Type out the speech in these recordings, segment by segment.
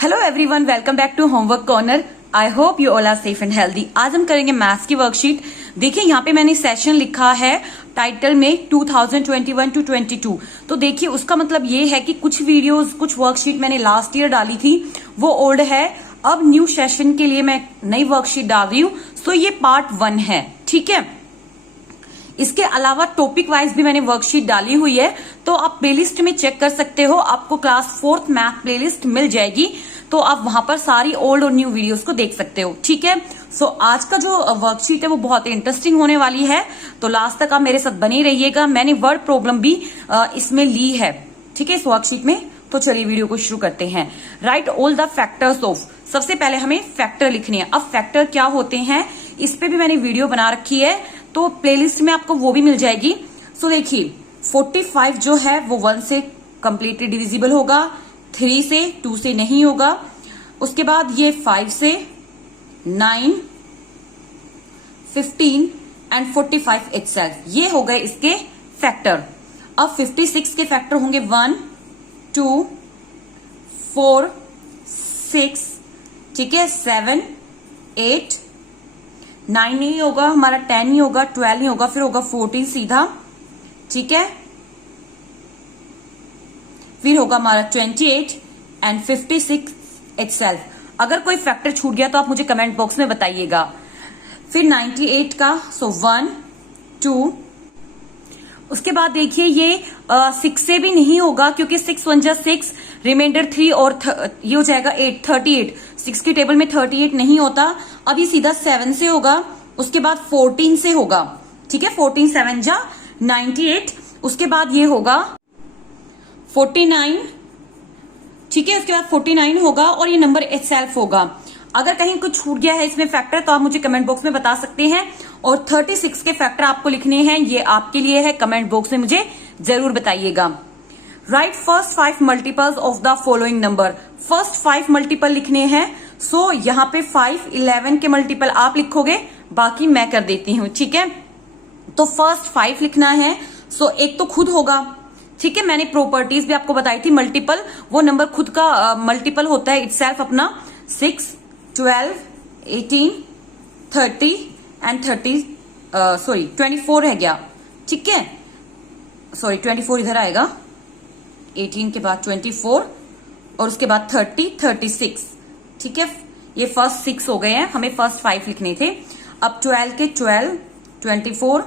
Hello everyone, welcome back to homework corner. I hope you all are safe and healthy. आज हम करेंगे maths की worksheet. देखिए यहाँ पे मैंने सेशन लिखा है टाइटल में 2021 टू 22। तो देखिए उसका मतलब ये है कि कुछ वीडियोस, कुछ वर्कशीट मैंने लास्ट ईयर डाली थी, वो ओल्ड है। अब न्यू सेशन के लिए मैं नई वर्कशीट डाल रही हूँ। सो ये पार्ट 1 है, ठीक है। इसके अलावा टॉपिक वाइज भी मैंने वर्कशीट डाली हुई है, तो आप प्लेलिस्ट में चेक कर सकते हो। आपको क्लास 4th मैथ प्लेलिस्ट मिल जाएगी, तो आप वहां पर सारी ओल्ड और न्यू वीडियोस को देख सकते हो, ठीक है। सो आज का जो वर्कशीट है वो बहुत इंटरेस्टिंग होने वाली है, तो लास्ट तक आप मेरे साथ बने रहिएगा। मैंने वर्ड प्रॉब्लम भी इसमें ली है, ठीक है, इस वर्कशीट में। तो चलिए वीडियो को शुरू करते हैं। Right all the factors of, सबसे पहले हमें फैक्टर लिखनी है। अब फैक्टर क्या होते हैं इस पे भी मैंने वीडियो बना रखी है, तो प्लेलिस्ट में आपको वो भी मिल जाएगी। सो देखिए 45 जो है वो 1 से कंप्लीटली डिविजिबल होगा, 3 से, 2 से नहीं होगा। उसके बाद ये 5 से, 9, 15 एंड 45 इटसेल्फ, ये हो गए इसके फैक्टर। अब 56 के फैक्टर होंगे 1, 2, 4, 6, ठीक है, 7, 8, 9 नहीं होगा हमारा, 10 नहीं होगा, 12 नहीं होगा, फिर होगा 14 सीधा, ठीक है। फिर होगा हमारा 28 एंड 56 इटसेल्फ। अगर कोई फैक्टर छूट गया तो आप मुझे कमेंट बॉक्स में बताइएगा। फिर 98 का, सो 1, 2। उसके बाद देखिए ये 6 से भी नहीं होगा, क्योंकि 6 1 जा 6, रिमाइंडर 3 और ये हो जाएगा 8, 38। 6 की टेबल में 38 नहीं होता। अब ये सीधा 7 से होगा, उसके बाद 14 से होगा, ठीक है। 14 7 जा 98। उसके बाद ये होगा 49, ठीक है। उसके बाद 49 होगा और ये नंबर इटसेल्फ होगा। अगर कहीं कुछ छूट गया है इसमें फैक्टर तो आप मुझे कमेंट बॉक्स में बता सकते हैं। और 36 के फैक्टर आपको लिखने हैं, ये आपके लिए है, कमेंट बॉक्स में मुझे जरूर बताइएगा। Right first 5 multiples of the following number, first 5 multiple लिखने हैं। सो यहाँ पे 5, 11 के मल्टीपल आप लिखोगे, बाकी मैं कर देती हूँ, ठीक है। तो फर्स्ट 5 लिखना है। सो एक तो खुद होगा, ठीक है। मैंने प्रॉपर्टीज भी आपको बताई थी, मल्टीपल वो नंबर खुद का मल्टीपल होता है इटसेल्फ अपना। 6, 12, 18, 30 एंड 24 है गया, ठीक है। सॉरी 24 इधर आएगा, 18 के बाद 24 और उसके बाद 30, 36, ठीक है। ये फर्स्ट 6 हो गए हैं, हमें फर्स्ट 5 लिखने थे। अब 12 के 12, 24,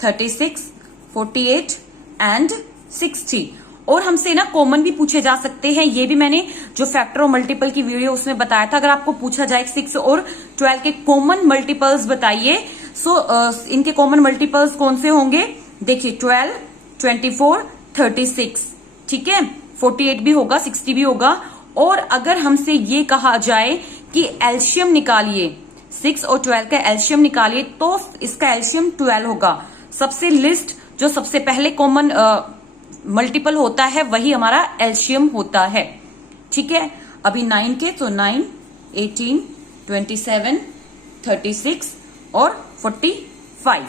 36, 48 एंड 60। और हमसे ना कॉमन भी पूछे जा सकते हैं, ये भी मैंने जो फैक्टर और मल्टीपल की वीडियो उसमें बताया था। अगर आपको पूछा जाए 6 और 12 के कॉमन मल्टीपल्स बताइए, सो इनके कॉमन मल्टीपल्स कौन से होंगे। देखिए 12, 24, 36, ठीक है, 48 भी होगा, 60 भी होगा। और अगर हमसे ये कहा जाए कि एलशियम निकालिए, 6 और 12 का एलशियम निकालिए, तो इसका एलशियम 12 होगा। सबसे लिस्ट जो सबसे पहले कॉमन मल्टीपल होता है वही हमारा एलशियम होता है, ठीक है। अभी 9 के, तो 9, 18, 27, 36 और 45।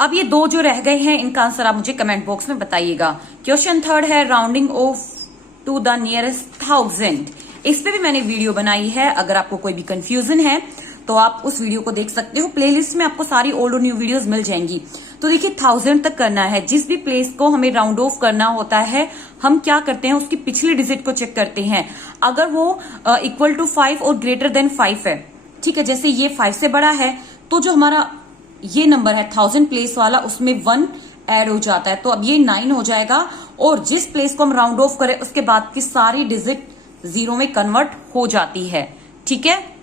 अब ये 2 जो रह गए हैं इनका आंसर आप मुझे कमेंट बॉक्स में बताइएगा। क्वेश्चन 3 है rounding off to the nearest 1000। इस पे भी मैंने वीडियो बनाई है, अगर आपको कोई भी कंफ्यूजन है तो आप उस वीडियो को देख सकते हो। प्लेलिस्ट में आपको सारी ओल्ड और न्यू वीडियोस मिल जाएंगी। तो देखिए 1000 तक करना है, जिस भी प्लेस को हमें राउंड ऑफ करना होता है हम क्या करते हैं, उसकी पिछली डिजिट को चेक करते हैं। अगर वो इक्वल टू 5 और ग्रेटर देन 5 है, ठीक है, जैसे ये 5 से बड़ा है, तो जो हमारा ये नंबर है 1000 प्लेस वाला, उसमें 1 ऐड हो जाता है, तो अब ये 9 हो जाएगा। और जिस प्लेस को हम राउंड ऑफ करें उसके बाद की सारी डिजिट 0 में कन्वर्ट हो जाती है, ठीक है।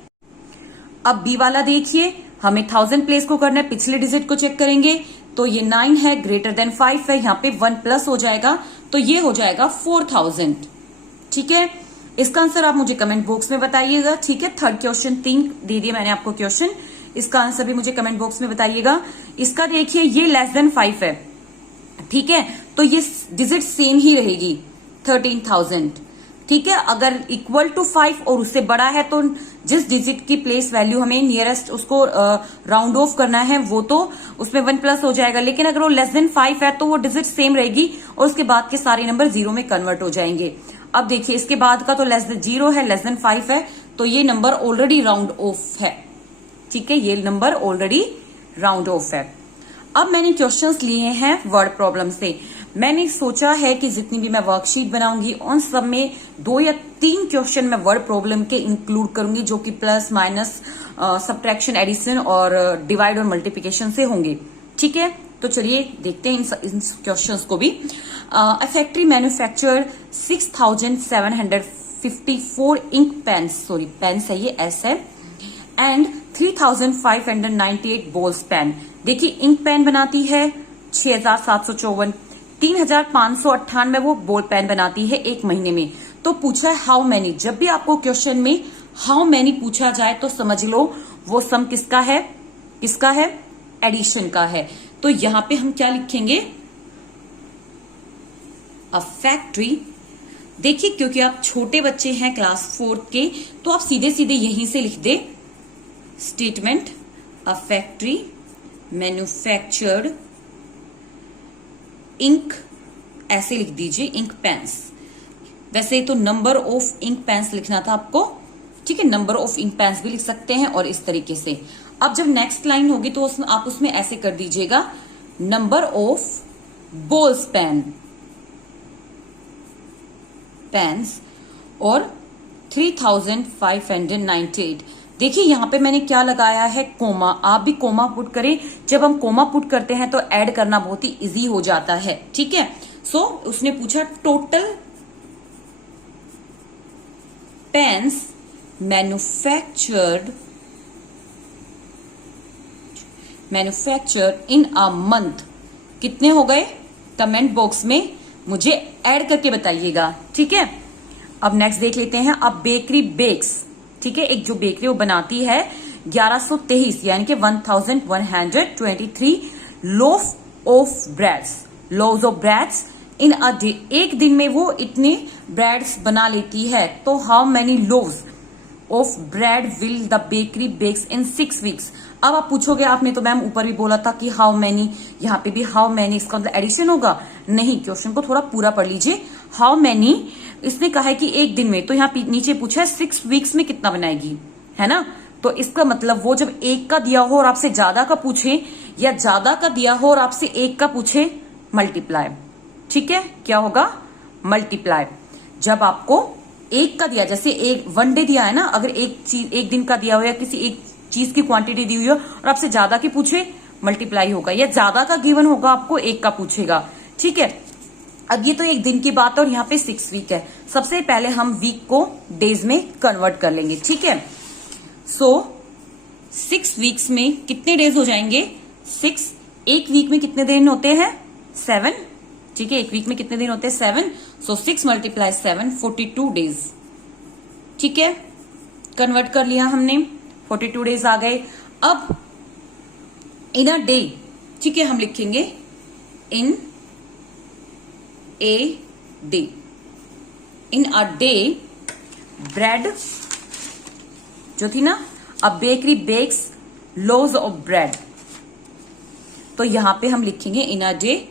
अब बी वाला देखिए, हमें 1000 प्लेस को करना है, पिछले डिजिट को चेक करेंगे, तो ये 9 है, ग्रेटर देन 5 है, यहाँ पे 1 प्लस हो जाएगा, तो ये हो जाएगा 4000, ठीक है। इसका आंसर आप मुझे कमेंट बॉक्स में बताइएगा, ठीक है। थर्ड क्वेश्चन 3 दे दिए मैंने आपको क्वेश्चन, इसका आंसर भी मुझे कमेंट बॉक्स में बताइएगा। इसका देखिए ये लेस देन 5 है, ठीक है, तो ये डिजिट सेम ही रहेगी 13000, ठीक है। अगर इक्वल टू 5 और उससे बड़ा है तो जिस डिजिट की प्लेस वैल्यू हमें नियरेस्ट उसको राउंड ऑफ करना है वो तो उसमें 1 प्लस हो जाएगा, लेकिन अगर वो लेस देन 5 है तो वो डिजिट सेम रहेगी और उसके बाद के सारे नंबर 0 में कन्वर्ट हो जाएंगे। अब देखिए इसके बाद का तो लेस देन 0 है, लेस देन 5 है, तो ये नंबर ऑलरेडी राउंड ऑफ है। ठीक है, ये नंबर ऑलरेडी राउंड ऑफ है। अब मैंने क्वेश्चंस लिए हैं वर्ड प्रॉब्लम से। मैंने सोचा है कि जितनी भी मैं वर्कशीट बनाऊंगी उन सब में 2 या 3 क्वेश्चन मैं वर्ड प्रॉब्लम के इंक्लूड करूंगी, जो कि प्लस माइनस, सब्ट्रैक्शन, एडिशन और डिवाइड और मल्टीप्लिकेशन से होंगे। ठीक है, तो चलिए देखते हैं इन क्वेश्चंस को भी। A factory manufacture 6754 ink pens, sorry pens है ये, एस है, एंड 3598 बॉल्स पेन। देखिए इंक पेन बनाती है 6754, 3598 वो बॉल पेन बनाती है एक महीने में। तो पूछा है हाउ मैनी। जब भी आपको क्वेश्चन में हाउ मैनी पूछा जाए तो समझ लो वो सम किसका है, किसका है, एडिशन का है। तो यहां पे हम क्या लिखेंगे, अ फैक्ट्री। देखिए क्योंकि आप छोटे बच्चे हैं क्लास 4 के, तो आप सीधे सीधे यहीं से लिख दे statement, a factory manufactured ink, ऐसे लिख दीजिए इंक पेन्स। वैसे तो नंबर ऑफ इंक पेन्स लिखना था आपको। ठीक है, नंबर ऑफ इंक पेन्स भी लिख सकते हैं और इस तरीके से। अब जब नेक्स्ट लाइन होगी तो आप उसमें ऐसे कर दीजिएगा नंबर ऑफ बॉल्स पेन्स और 3598। देखिए यहां पे मैंने क्या लगाया है, कोमा। आप भी कोमा पुट करें। जब हम कोमा पुट करते हैं तो ऐड करना बहुत ही इजी हो जाता है। ठीक है, सो उसने पूछा total pens manufactured in a month कितने हो गए, कमेंट बॉक्स में मुझे ऐड करके बताइएगा। ठीक है, अब नेक्स्ट देख लेते हैं। अब बेकरी बेक्स, ठीक है, एक जो बेकरी वो बनाती है 1123 यानी कि 1123 loaf of breads, loaves of breads in a day. एक दिन में वो इतने ब्रेड्स बना लेती है। तो how many loaves of bread will the bakery bakes in 6 weeks. अब आप पूछोगे, आपने तो मैम ऊपर भी बोला था कि हाउ मेनी, यहाँ पे भी हाउ मेनी, इसका मतलब एडिशन होगा। नहीं, क्वेश्चन को थोड़ा पूरा पढ़ लीजिए। हाउ मेनी इसने कहा है कि एक दिन में, तो यहाँ नीचे पूछा है 6 वीक्स में कितना बनाएगी, है ना। तो इसका मतलब वो जब एक का दिया हो और आपसे ज्यादा का पूछे, या ज्यादा का दिया हो और आपसे एक का पूछे, मल्टीप्लाई। ठीक है, क्या होगा, मल्टीप्लाई। जब आपको एक का दिया, जैसे एक 1 डे दिया है ना, अगर एक चीज एक दिन का दिया हो या किसी एक चीज की क्वांटिटी दी हुई हो और आपसे ज्यादा की पूछे, मल्टीप्लाई होगा। या ज्यादा का गिवन होगा, आपको एक का पूछेगा। ठीक है, अब ये तो एक दिन की बात है और यहाँ पे 6 वीक है। सबसे पहले हम वीक को डेज में कन्वर्ट कर लेंगे। ठीक है, सो 6 वीक्स में कितने डेज हो जाएंगे, 6। एक वीक में कितने दिन होते हैं, 7। ठीक है, एक वीक में कितने दिन होते हैं, 7। सो 6 × 7 42 डेज। ठीक है, कन्वर्ट कर लिया हमने, 42 डेज आ गए। अब इन अ डे, ठीक है, हम लिखेंगे in a day. In a day bread जो थी ना, a bakery bakes loaves of bread. तो यहां पे हम लिखेंगे in a day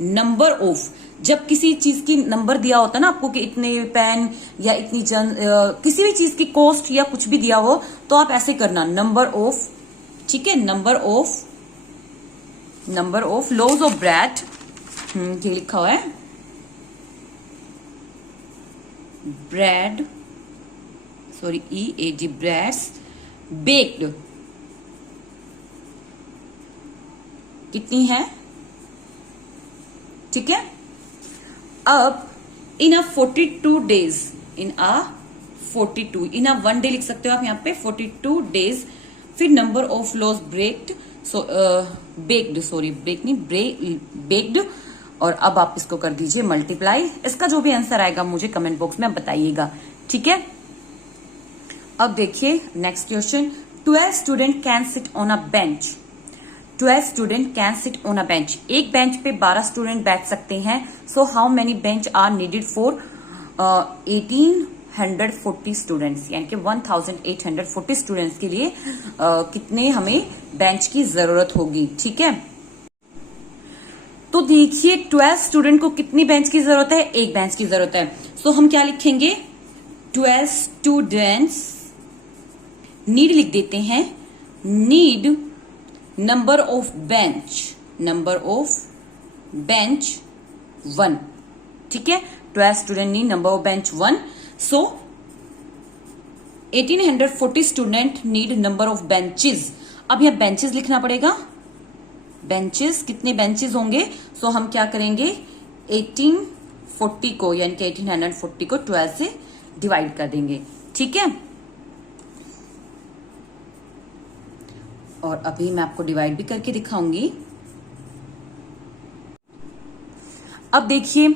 number of. जब किसी चीज की नंबर दिया होता है ना आपको कि इतने पेन या इतनी किसी भी चीज की कॉस्ट या कुछ भी दिया हो, तो आप ऐसे करना नंबर ऑफ। ठीक है, number of loaves of bread, ये लिखा हुआ है bread, sorry EAD, breads baked कितनी है। ठीक है, अब इन अ 42 डेज, इन अ 42, इन अ 1 डे लिख सकते हो आप यहाँ पे 42 डेज। फिर number of loaves baked, baked, sorry break नहीं, बेक्ड। और अब आप इसको कर दीजिए मल्टीप्लाई। इसका जो भी आंसर आएगा मुझे कमेंट बॉक्स में आप बताइएगा। ठीक है, अब देखिए next question. 12 student can sit on a bench. 12 student can sit on a bench. एक बेंच पे 12 स्टूडेंट बैठ सकते हैं। So how many bench are needed for 1840 students, यानी कि 1840 स्टूडेंट्स के लिए कितने हमें बेंच की जरूरत होगी। ठीक है, तो देखिए 12 स्टूडेंट को कितनी बेंच की जरूरत है, एक बेंच की जरूरत है। सो हम क्या लिखेंगे, 12 स्टूडेंट्स नीड लिख देते हैं, नीड नंबर ऑफ बेंच 1। ठीक है, 12 student need number of bench 1। So 1840 student need number of benches. अब यहां बेंचेस लिखना पड़ेगा, बेंचेस कितने बेंचेस होंगे। सो हम क्या करेंगे, 1840 को यानी कि 1840 को 12 से डिवाइड कर देंगे। ठीक है, और अभी मैं आपको डिवाइड भी करके दिखाऊंगी। अब देखिए,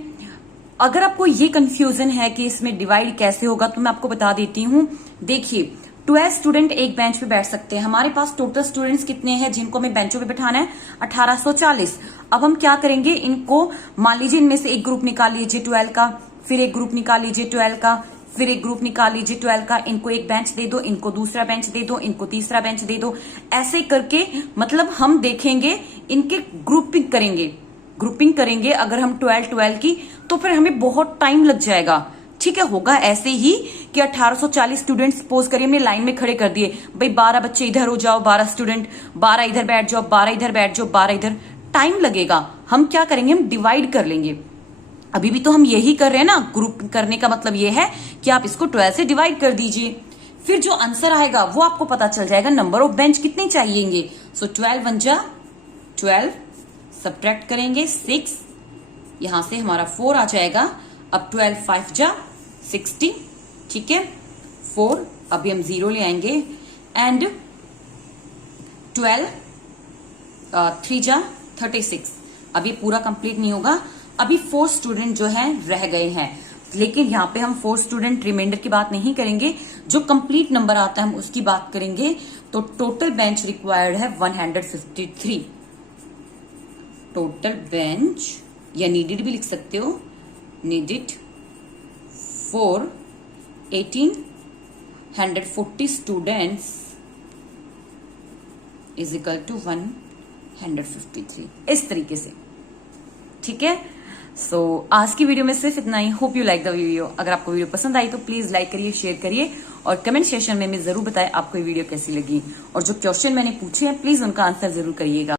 अगर आपको ये कंफ्यूजन है कि इसमें डिवाइड कैसे होगा तो मैं आपको बता देती हूं। देखिए, 12 स्टूडेंट एक बेंच पे बैठ सकते हैं। हमारे पास टोटल स्टूडेंट्स कितने हैं जिनको हमें बेंचों पे बैठाना है, 1840। अब हम क्या करेंगे, इनको मान लीजिए इनमें से एक ग्रुप निकाल लीजिए 12 का, फिर एक ग्रुप निकाल लीजिए 12 का, फिर एक ग्रुप निकाल लीजिए 12 का। इनको एक बेंच दे दो, इनको दूसरा बेंच दे दो, इनको तीसरा बेंच दे दो। ऐसे करके मतलब हम देखेंगे, इनके ग्रुपिंग करेंगे अगर हम 12 की, तो फिर हमें बहुत टाइम लग जाएगा। ठीक है, होगा ऐसे ही कि 1840 स्टूडेंट सपोज करिए हमने लाइन में खड़े कर दिए, भाई 12 बच्चे इधर हो जाओ, 12 स्टूडेंट, 12 इधर बैठ जाओ, 12 इधर बैठ जाओ, 12 इधर, टाइम लगेगा। हम क्या करेंगे, हम डिवाइड कर लेंगे। अभी भी तो हम यही कर रहे हैं ना, ग्रुप करने का मतलब ये है कि आप इसको 12 से डिवाइड कर दीजिए, फिर जो आंसर आएगा वो आपको पता चल जाएगा नंबर ऑफ बेंच कितने चाहिएंगे। सो 12 1 जा 12, सब्ट्रैक्ट करेंगे 6, यहां से हमारा 4 आ जाएगा। अब 12 5 जा 60, ठीक है, 4, अभी हम 0 ले आएंगे, एंड 12 3 जा 36। अब ये पूरा कंप्लीट नहीं होगा, अभी 4 स्टूडेंट जो है रह गए हैं, लेकिन यहाँ पे हम 4 स्टूडेंट रिमाइंडर की बात नहीं करेंगे, जो कंप्लीट नंबर आता है हम उसकी बात करेंगे। तो टोटल बेंच रिक्वायर्ड है 153। टोटल बेंच या नीडेड भी लिख सकते हो, needed for 1840 students is equal to 153, इस तरीके से। ठीक है, सो आज की वीडियो में सिर्फ इतना ही। Hope you like the video. अगर आपको वीडियो पसंद आई तो प्लीज लाइक करिए, शेयर करिए, और कमेंट सेक्शन में जरूर बताएं आपको ये वीडियो कैसी लगी, और जो क्वेश्चन मैंने पूछे हैं प्लीज उनका आंसर जरूर करिएगा।